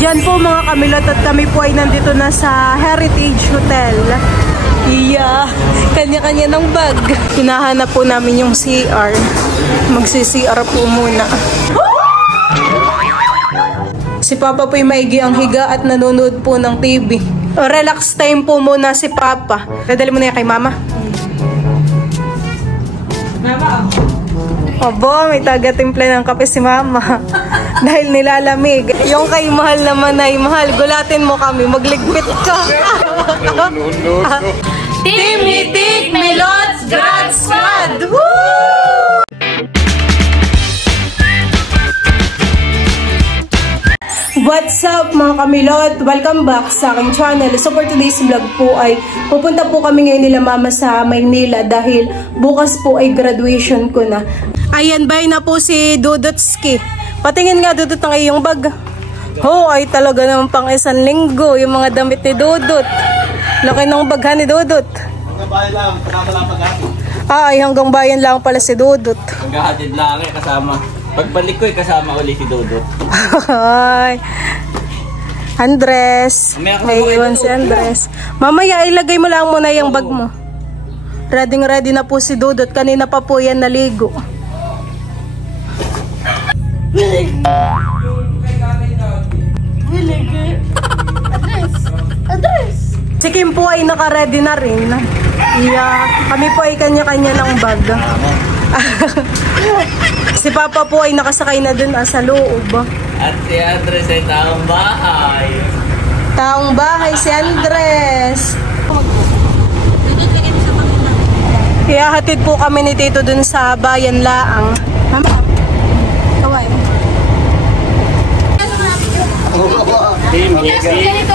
Yan po mga kamilot at kami po ay nandito na sa Heritage Hotel. Iya, kanya-kanya ng bag. Hinahanap po namin yung CR. Magsi-CR po muna. Si Papa po ay maigi ang higa at nanonood po ng TV. Relax time po muna si Papa. Dadali mo na yan kay Mama. Mama, abo, may taga-timpla ng kape si Mama. Dahil nilalamig. Yung kay mahal naman ay mahal. Gulatin mo kami. Magligpit ka. No. Team Hitik Milots Grad Squad! Woo! What's up mga kamilot? Welcome back sa aking channel. So for today's vlog po ay pupunta po kami ngayon nila Mama sa Maynila dahil bukas po ay graduation ko na. Ayan, bye na po si Dudotski. Patingin nga Dudot ng iyong bag. Ay talaga naman pang isang linggo yung mga damit ni Dudot. Laki ng baghan ni Dudot. Hanggang bayan lang, kasama pag-hatid. Ay, hanggang bayan lang pala si Dudot. Hanggang hatid lang kasama. Pagbalik ko kasama ulit si Dudot. Ay, Andres. May iwan si Andres. Mamaya ilagay mo lang muna yung bag mo. Ready na po si Dudot. Kanina pa po yan naligo. Andres. Si Kim po ay naka-ready na rin. Kami po ay kanya-kanya ng bag. Si Papa po ay nakasakay na dun sa loob. At si Andres ay taong bahay. Taong bahay si Andres. Kaya hatid po kami ni Tito dun sa Bayan Laang. Mama, kaway. Team Hitik.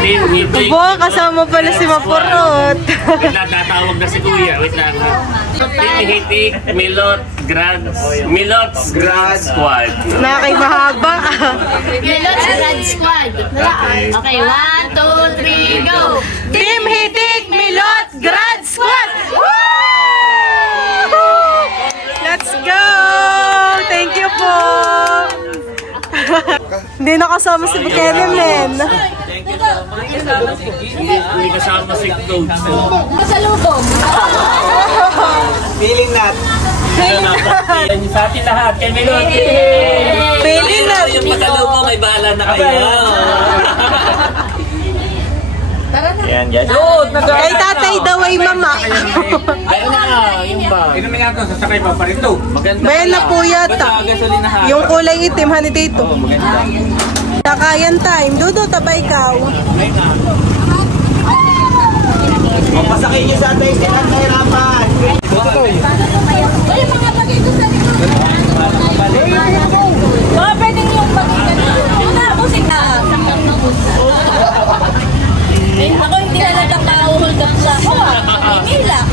Team Hitik. Kasama pala si Mapurot. Wait lang, tatawag na si Kuya. Wait lang. Team Hitik, Milots Grad Squad. Nakay mahaba. Milots Grad Squad. Okay, 1, 2, 3, go! Team Hitik Milots Grad Squad! Woo! Let's go! Thank you po! Hindi nakasama si Bukenemen. Hindi kasama si Coach. Kasalubong. Feeling nat. Sa atin lahat, kay Milot. Feeling nat. Yung pasalubong, may bahala na kayo. Yan, guys. Kay tatay daw ay mama. Ayun na, yung ba? Inumin nga ito, sasakay pa rin ito. Bayan na po yata. Yung kulay itim, hani dito. Takayan time. Dudo, tabay ikaw. Papasakay niyo sa atin, hindi natin nahirapan. Ay, mga bagay ko sa likod. Mga pwedeng yung bagay ka na. Musik na. Ako hindi na nagkaka-hold up sa Manila.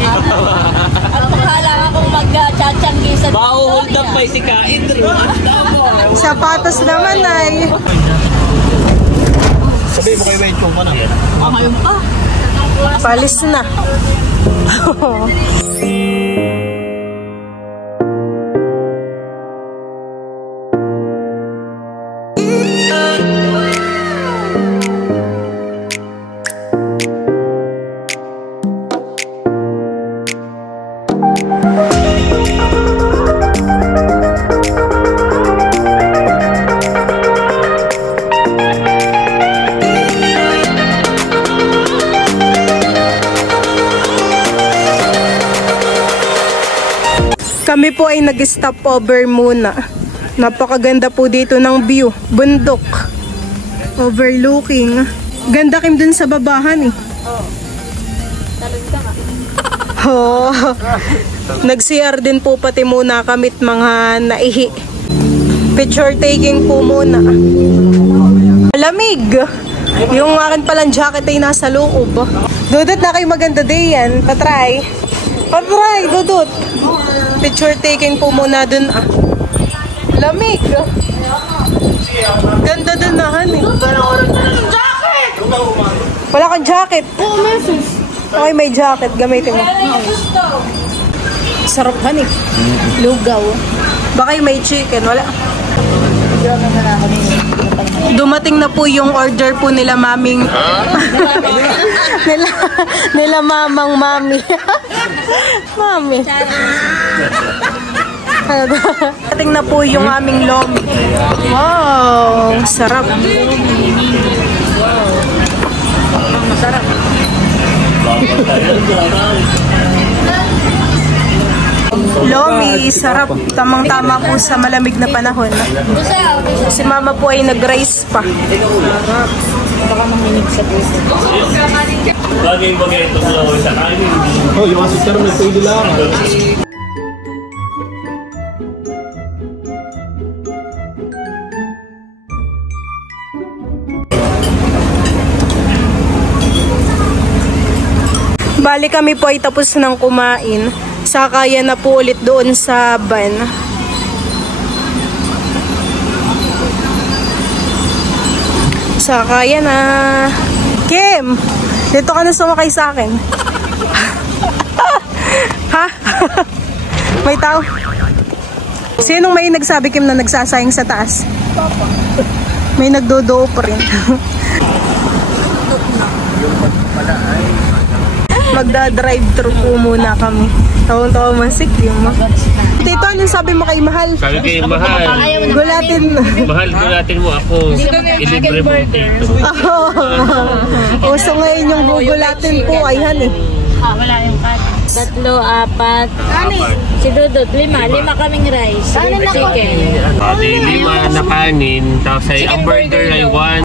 At pakala akong mag-chachanggi sa Mauhold up pa si Kain. Sapatos naman ay. Sabihin mo kayo may chong pa na. Palis na. Kami po ay nag-stop over muna. Napakaganda po dito ng view. Bundok. Overlooking. Ganda Kim dun sa babahan eh. Oh. Nag-CR din po pati muna kamit mga naihi. Picture taking po muna. Malamig. Yung akin palang jacket ay nasa loob. Dudot na kayo maganda day yan. Patry. Patry, Dudot. Picture taking po muna dun Lamig. Ganda dun honey. jacket! Wala kang jacket. Okay, may jacket. Gamitin mo. Sarap honey. Lugaw. Baka yung may chicken. Wala. Dumating na po yung order po nila maming. nila mamang mami. Mami. Dumating na po yung aming lomi. Wow, sarap. Masarap. Lomi, sarap. Tamang-tama po sa malamig na panahon. Si mama po ay nag-rice pa. Sarap. Baka manginig sa puso. Bagay-bagay ito sa kanin. Oh, yung asistar may pwede lang. Bali kami po ay tapos ng kumain. Sakaya na po ulit doon sa van. Sakaya na. Kim! Dito ka na sumakay sa akin. Ha? May tao? Sinong may nagsabi, Kim, na nagsasayang sa taas? May nagdodoo pa rin. Magda-drive-thru po muna kami. Tawang-tawa masik yung Tito, anong sabi mo kay Mahal? Sabi kay Mahal. Gulatin. Mahal, gulatin mo ako. Ilibre mo dito. Uso ngayon yung gugulatin po. Ayhan eh. Wala yung cut. 3, 4. Si Dudut, 5 kaming rice. Chicken. Pati 5 na kanin. Tapos ay ang burger ay 1.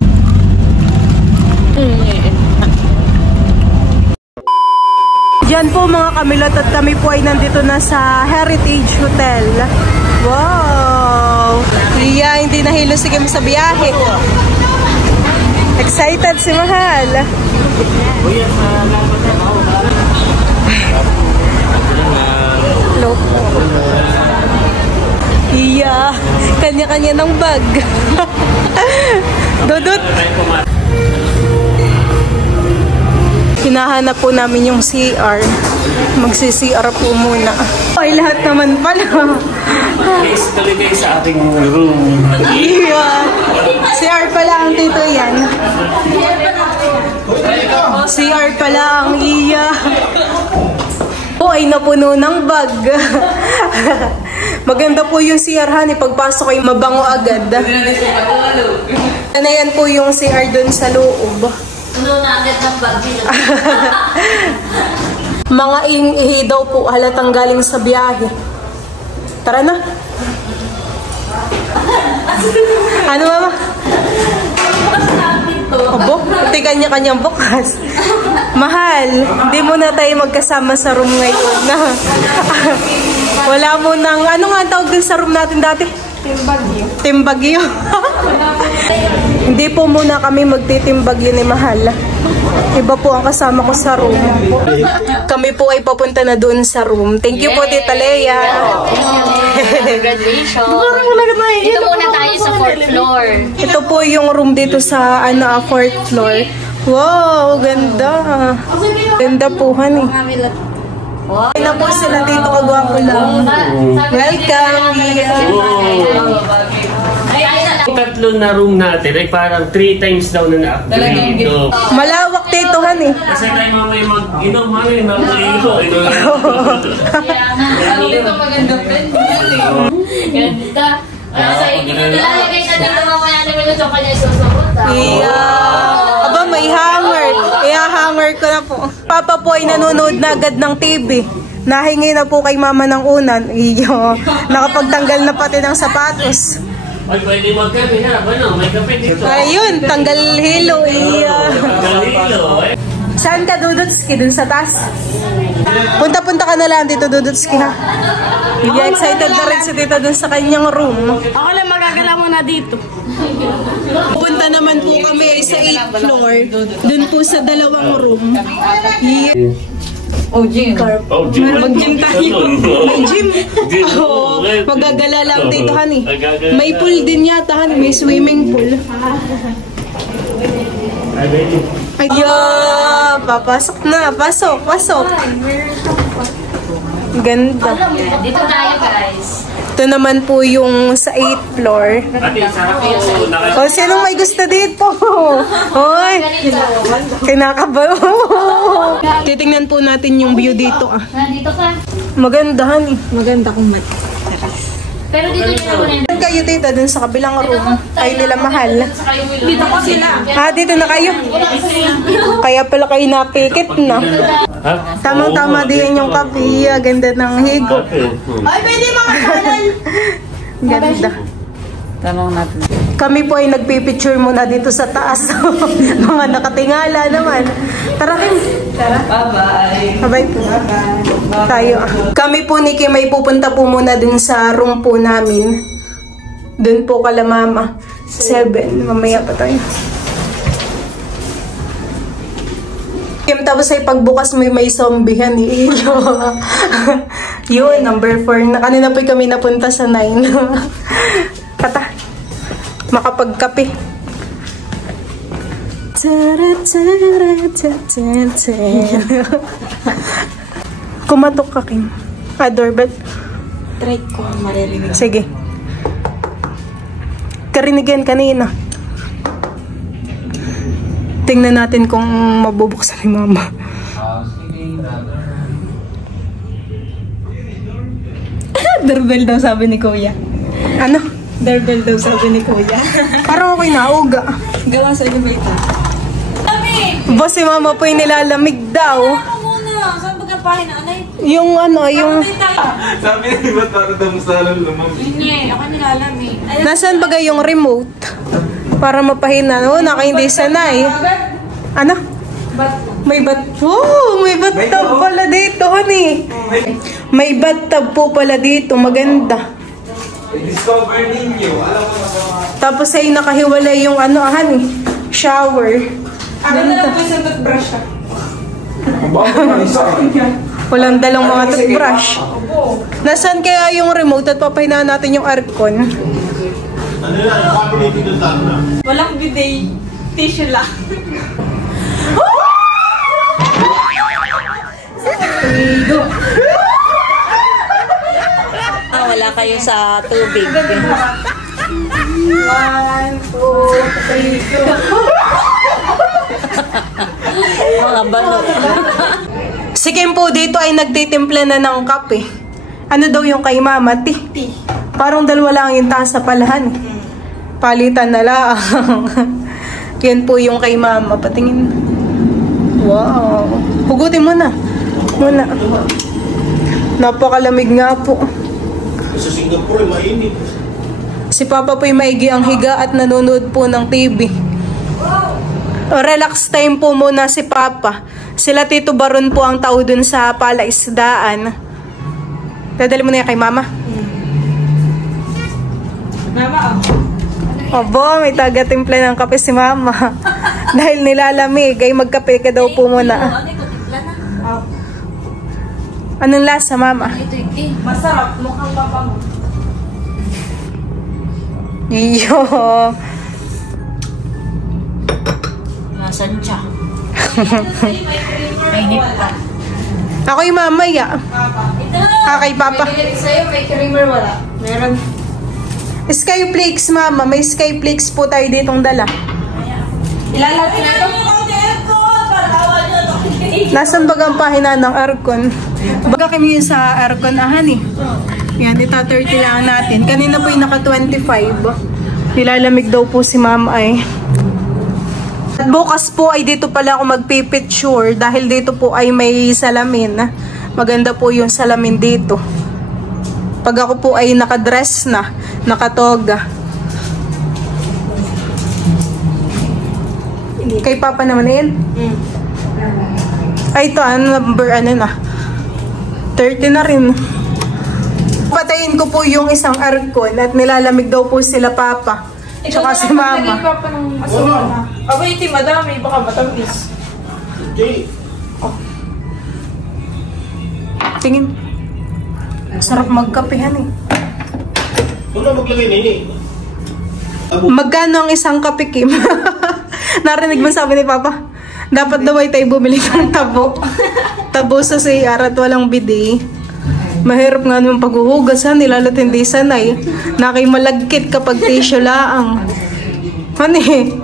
Yan po mga kamilot at kami po ay nandito na sa Heritage Hotel. Wow! Iya, hindi nahilo si Kim sa biyahe. Excited si Mahal. Hello. Iya, kanya-kanya ng bag. Dudut. Hinahanap po namin yung CR. Magsi-CR po muna. Ay, lahat naman pala. Please, tuloy kayo sa ating room. Yeah. CR pala ang tito yan. CR pala ang iya. Po ay napuno ng bag. Maganda po yung CR, han. Pagpasok ay mabango agad. Ano yan po yung CR dun sa loob. Mga ihi daw po halatang galing sa biyahe. Tara na. Ano mama? Obo, ito kanya-kanyang bukas. Mahal, hindi mo na tayo magkasama sa room ngayon. Wala mo nang, ano nga ang tawag din sa room natin dati? Timbagyo. Timbagyo. Hindi po muna kami magtitimbagyo ni Mahal. Iba po ang kasama ko sa room. Kami po ay papunta na doon sa room. Thank you po, Tita Leia. Graduation. Dito muna tayo sa 4th floor. Ito po yung room dito sa 4th floor. Wow, ganda. Ganda po, honey. Ay na po sila dito, kagwapo lang. Welcome. Tatlo na room natin ay parang 3 times daw na na-upgrade dito. Malawak dito, honey. Kasi tayo mamay mag-inom, mamay mag-inom. Dito maganda friend. Ganda. Sa ilalagay na dito mamaya namin ito kanya susubot. Yeah. Aba, may hanger. I-hanger ko na po. Papa po ay nanonood na agad ng TV. Nahingi na po kay mama ng unan. Iyo. Nakapagtanggal na pati ng sapatos. Ay, pwede magkape na. Ano, may kape dito. Ayun, tanggal hilo. Iyo. Tanggal hilo. Saan ka, Dudutski? Dun sa taas? Punta-punta ka na lang dito, Dudutski, ha? Yeah, excited na rin si tita dun sa kanyang room. Ako lang magagala mo na dito. Punta naman po kami sa 8th floor. Dun po sa 2 room. Yeah. Oh, gym. Oh, gym. Mag-gym tayo. May gym. Oo. Magagala lang dito, honey. May pool din yata, honey. May swimming pool. Ay, papasok na. Pasok. Ganda. Dito tayo, guys. Ito naman po yung sa 8th floor. Ate, sarap yan sa una. O, sinong may gusto dito? Hoy! Kinakabaw. Titingnan po natin yung view dito. Nandito ka. Magandahan eh. Maganda kung mat. Pero dito niya naman Saan kayo tita? Dun sa kabilang room. Ay nila mahal. Dito ko sila. Ah, dito na kayo. Kaya pala kayo napikit na. Tamang-tama din yung kape. Ganda ng higo. Ay, pwede mga kanan. Ganda. Tanong natin. Kami po ay nagpipicture muna dito sa taas. Mga nakatingala naman. Tara Kim. Tara. Bye-bye. Bye-bye po. Tayo. Kami po ni Kim ay pupunta po muna dun sa room po namin. Dun po kala mama. 7. Mamaya pa tayo. Kim, tapos ay pagbukas may zombiehan ni Iyo. Yun, number 4. Na kanina po kami napunta sa 9. Kata, makapagkape. Kumatok ka, Kim. Doorbell. Try ko maririnig. Sige. Karinigan kanina. Tingnan natin kung mabubuksan ni mama. Doorbell daw sabi ni Kuya. Ano? Doorbell daw sabi ni Kuya. Parang ako'y nauga. Gawa sa inyo ba ito? Boss, si mama po'y nilalamig daw. Ako muna. Saan ba ka pahin, anay? Yung ano, yung... Sabi niya, ba't para daw masalan naman? Hindi, ako nilalamig. Nasaan ba yung remote? Para mapahina. Oo, naka hindi sanay. Ano? May oh, may bathtub pala dito, honey. May bathtub po pala dito. Maganda. I-discover ninyo. Alam mo na. Tapos ay nakahiwalay yung ano, honey. Shower. Ano na lang po isang toothbrush ka? Bakit na isa? Walang dalang mga toothbrush. Nasaan kaya yung remote at papahinaan natin yung aircon? Ano yan? Cabinet dito na. Walang bidet. Tissue lang. Wala kayo sa tubig. 1, 2, 3, Mga balot. Si Kim po dito ay nagtitimpla na ng kape. Ano daw yung kay mama? Tea. Parang dalawa lang yung tasa palahan. Palitan na lang. Yan po yung kay mama. Patingin. Wow. Hugutin mo na. Muna. Napakalamig nga po. Sa Singapore, mainit. Si Papa po'y maigi ang higa at nanonood po ng TV. Relax time po muna si Papa. Sila Tito Baron po ang tao dun sa palaisdaan. Dadali mo na yan kay Mama. Mama, Obo, may taga-timpla ng kape si Mama. Dahil nilalamig, ay magkape ka daw po muna. Ano ito? Tipla na. Anong lasa, Mama? Ito yung masarap. Mukhang papango. Iyo. Nasaan siya? Mainit pa. Ako yung mamaya. Kay Papa. Sa'yo, may creamer wala. Meron. Skyflakes, Mama. May Skyflakes po tayo ditong dala. Ilalat na ito. Nasaan bagang pahina ng aircon? Baga kami yun sa aircon ahan eh. Yan, ita 30 lang natin. Kanina po yung naka 25. Nilalamig daw po si Mama ay. At bukas po ay dito pala ako magpipicture dahil dito po ay may salamin. Maganda po yung salamin dito. Pag ako po ay nakadress na, nakatoga. Kay Papa naman yun? Ay, ito, number, na? 30 na rin. Patayin ko po yung isang aircon at nilalamig daw po sila Papa. Tsaka si Mama. Papa ng asukal na. Abay, iti, madami. Baka matamis. Okay. Tingin. Sarap magkapehan eh. Huwag na maglagay nini. Magkano ang isang kape, Kim? Narinig mo sabi ni Papa? Dapat daw ay tayo bumili ng tabo. Tabo sa CR at walang bidet. Mahirap nga naman paghuhugas ha, nilalot hindi sanay. Nakimalagkit kapag tissue laang. Hani?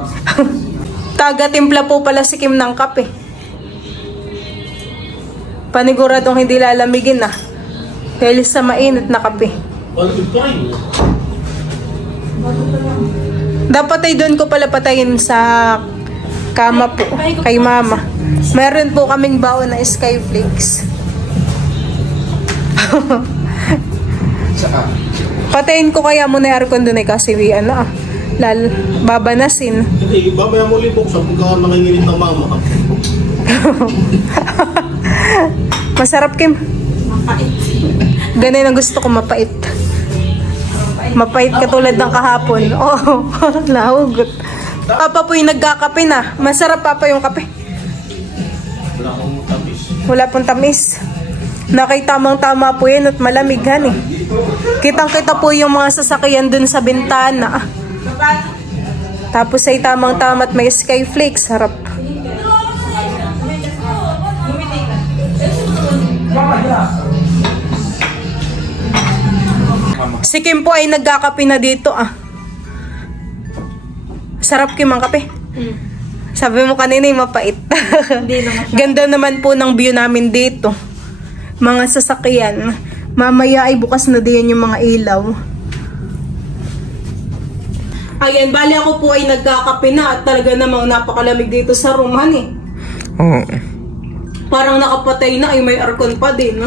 Taga-timpla po pala si Kim ng kape. Paniguradong hindi lalamigin na. Dahil sa mainit na kape. Dapat ay doon ko pala patayin sa kama po, kay mama. Meron po kaming baon na Skyflakes. Patayin ko kaya muna yung aircon doon kasi ano babanasin. Hindi, babaya mo libok sa pagka nanginginig ng mama. Masarap, Kim. Mapait. Ganun ang gusto ko, mapait. Mapait katulad ng kahapon. Oo, nahugot. Papa po yung nagkakape na. Masarap papa yung kape. Wala akong tamis. Wala pong tamis. Tamang-tama po yun at malamighan eh. Kitang-kita po yung mga sasakyan dun sa bintana. Tapos ay tamang-tama at may Skyflakes. Sarap. Si Kim po ay nagkakape na dito Sarap, Kim, ang kape. Sabi mo kanina yung mapait. Ganda naman po ng view namin dito. Mga sasakyan. Mamaya ay bukas na din yung mga ilaw. Ayan, bali ako po ay nagkakape na at talaga namang napakalamig dito sa room, eh. Oo. Parang nakapatay na ay may aircon pa din.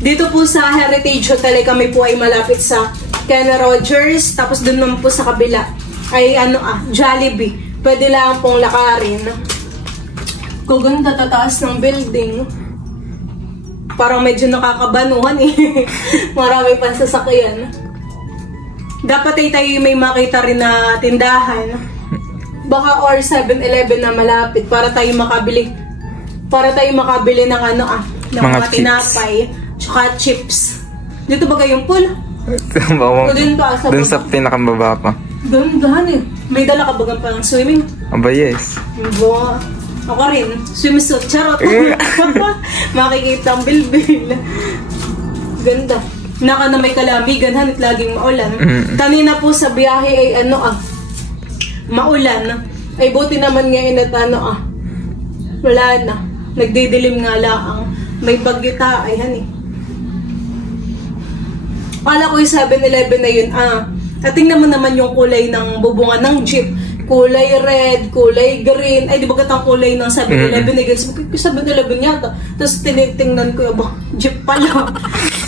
Dito po sa Heritage Hotel ay kami po ay malapit sa Ken Rogers. Tapos dun naman po sa kabila ay Jollibee. Pwede lang pong lakarin. Kaganda, tataas ng building. Parang medyo nakakabanuhan eh. Marami pa sasakyan. Dapat ay tayo may makita rin na tindahan. Baka or 7-Eleven na malapit para tayo makabili. Para tayo makabili ng ng mga tinapay. Tsaka chips. Dito ba kayong pool? Doon sa pinakambaba pa. Doon, eh. May dala ka bagang pang swimming? Aba, yes. Bo, ako rin. Swimsuit. Charot. Makikita ang bilbil. Ganda. Naka na may kalamigan, hanit laging maulan. Kanina po sa biyahe ay maulan. Ay buti naman ngayon at wala na. Nagdidilim nga laang. May bagyo ay Kala ko yung 7-Eleven na yun, At tingnan mo naman yung kulay ng bubungan ng jeep. Kulay red, kulay green. Ay, di ba gatang kulay ng 7-Eleven? Yung 7-Eleven yata. Tapos tinitingnan ko, jeep pala.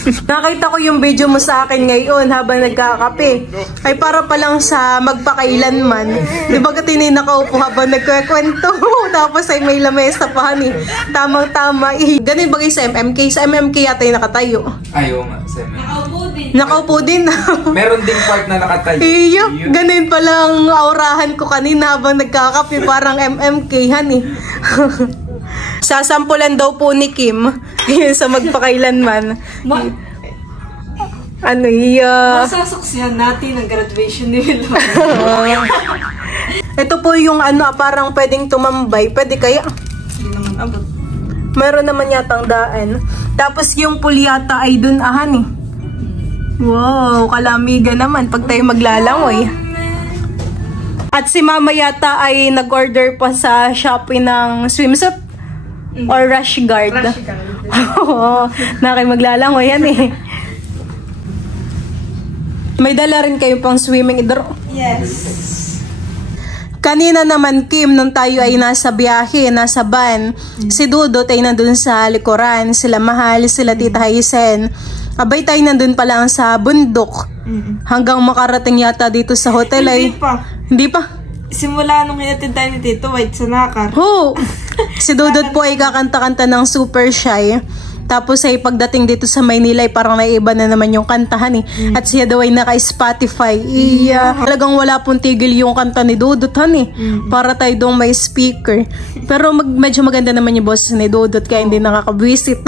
Nakita ko yung video mo sa akin ngayon habang nagkakape. Ay, para pa lang sa magpakailanman. Di ba tininakaw po habang nagkakwento? Tapos ay may lamesa pa, Tamang-tama. Ganun ba kayo sa MMK? Sa MMK yata yung nakatayo. Ayaw nga, Sam. Nakaupo din. Meron ding part na nakatayo. Iyo, ganun palang aurahan ko kanina habang nagkakape. Parang MMK, Sasampulan daw po ni Kim sa magpakailanman. Masasaksihan natin ang graduation nila. Ito po yung parang pwedeng tumambay. Pwede kaya? Hindi naman abot. Meron naman yatang daan. Tapos yung pool yata ay dun Wow, kalamigan naman pag tayo maglalangoy. At si mama yata ay nag-order pa sa Shopee ng swimsuit or rash guard. Oo, maglalangoy May dala rin kayo pang swimming idro. Yes. Kanina naman, Kim, nung tayo ay nasa biyahe, nasa van, si Dudot ay nandun sa likuran, sila Mahal, sila Tita Haisen. Abay tayo nandun pa lang sa bundok. Hanggang makarating yata dito sa hotel ay... Hindi pa. Simula nung hinatid tayo ni Tito White sa Nakar. Si Dudot po ay kakanta-kanta ng Super Shy. Tapos ay pagdating dito sa Maynila ay parang naiba na naman yung kantahan At siya daw ay naka-Spotify. Talagang wala pong tigil yung kanta ni Dudot Para tayo doon may speaker. Pero medyo maganda naman yung boses ni Dudot kaya hindi nakakabwisit.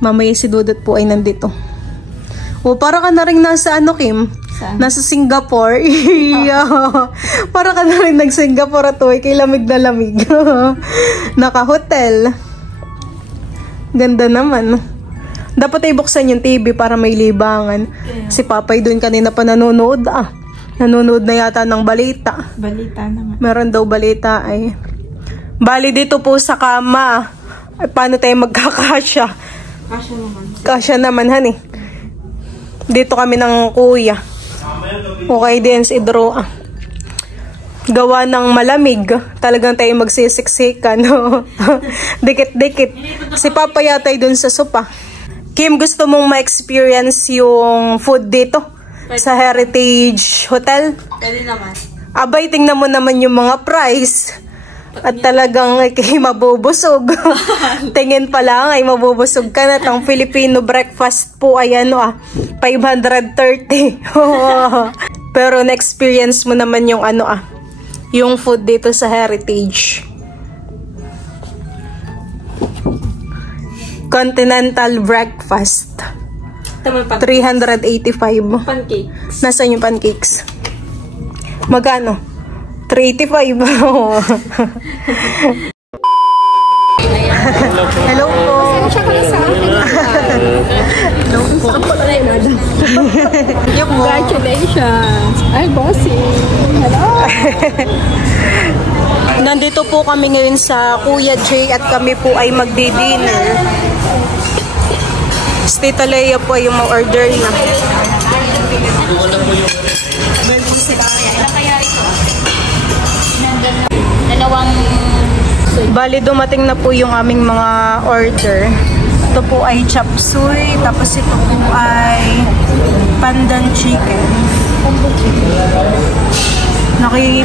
Mamaya si Dudot po ay nandito. Para ka na rin nasa Kim? Saan? Nasa Singapore. Para ka na rin nag-Singapore kay lamig na lamig. Naka-hotel. Ganda naman. Dapat ay buksan yung TV para may libangan. Si Papay doon kanina pa nanonood. Nanonood na yata ng balita. Balita naman. Meron daw balita ay. Bali dito po sa kama. Ay, paano tayo magkakasya? Kasya naman. Kasya naman, honey. Dito kami ng kuya. Okay din si Idro. Gawa ng malamig. Talagang tayo magsisiksikan. No? Dikit-dikit. Si Papa yata dun sa sopa. Kim, gusto mong ma-experience yung food dito? Sa Heritage Hotel? Pwede naman. Abay, tingnan mo naman yung mga price. At talagang ay mabubusog. Tingin pa lang ay mabubusog ka na. Ang Filipino breakfast po ay 530. Pero na-experience mo naman yung yung food dito sa Heritage. Continental breakfast. 385. Pancakes. Nasaan yung pancakes? Magkano? 385. Hello po. Hello po. Congratulations. Ay, bossy. Hello. Nandito po kami ngayon sa Kuya Jay at kami po ay magdi-dinner. Tita Leia po ay yung ma-order na. Dalawang Bali, dumating na po yung aming mga order. Ito po ay chop suey, tapos ito po ay pandan chicken.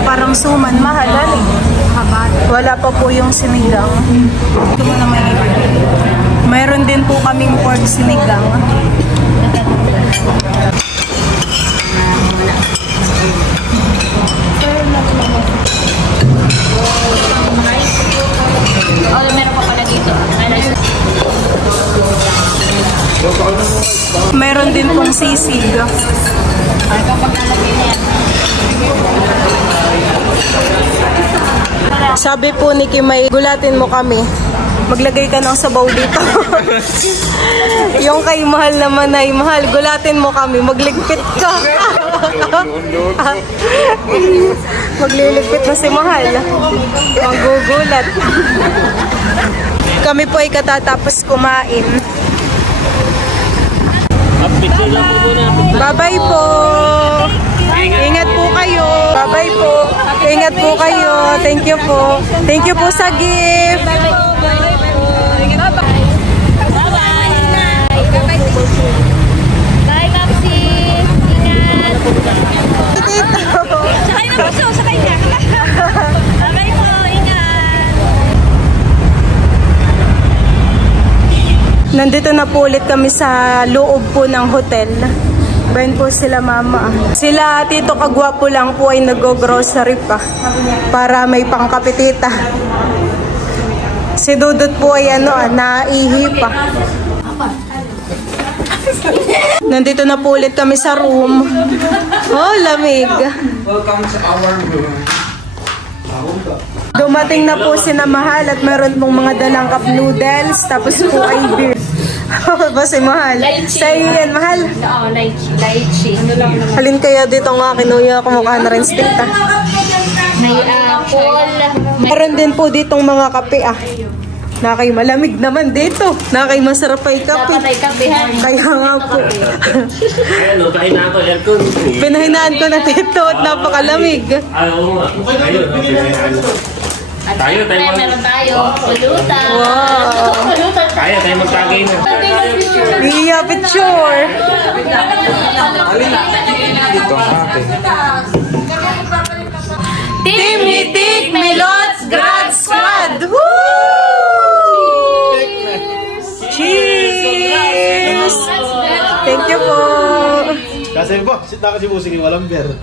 Parang suman, mahalan eh. Wala pa po yung sinigang. Ito mo na may mayroon din po kaming pork sinigang. meron pa pala dito. Mayroon din pong sisig. Sabi po ni Kimay, gulatin mo kami. Maglagay ka ng sabaw dito. Yung kay Mahal naman ay, Mahal, gulatin mo kami. Magligpit ka. Magliligpit na si Mahal. Magugulat. Kami po ay katatapos kumain. Bye-bye po. Ingat po kayo. Bye-bye po. Ingat po kayo. Thank you po. Thank you po sa gift. Bye, Maxi. Ingat. Sakay na po. Sakay na. Bye po. Ingat. Nandito na po ulit kami sa loob po ng hotel. Bayan po sila mama. Sila Tito Kagwapo lang po ay nag-grocery pa. Para may pangkapitita. Si Dudut po ay naihi pa. Nandito na po ulit kami sa room. Oh, lamig. Welcome to our room. Dumating na po si Mahal at meron pong mga dalang cup noodles. Tapos po ay beer. Ba si Mahal? Sa'yo yan, Mahal. Oo, lychee. Halin kaya dito nga, kinuya kumukha na rin si Tita. May apple. Meron din po ditong mga kape Nakay malamig naman dito. Nakay masarap ay kape. Dapat ay kapehan. Kaya nga po. Kahinaan ko yan kung... Pinahinaan ko na dito at napakalamig. Oo nga. Ayun. Meron tayo. Pulutan. Wow. Pulutan. Kaya tayo magkagay na. Iya, picture. Dito ang atin. Team Hitik Milots Grad Squad! Woo! Cheers! Thank you po. Kasi ba, sit na kasi musik yung walang beer.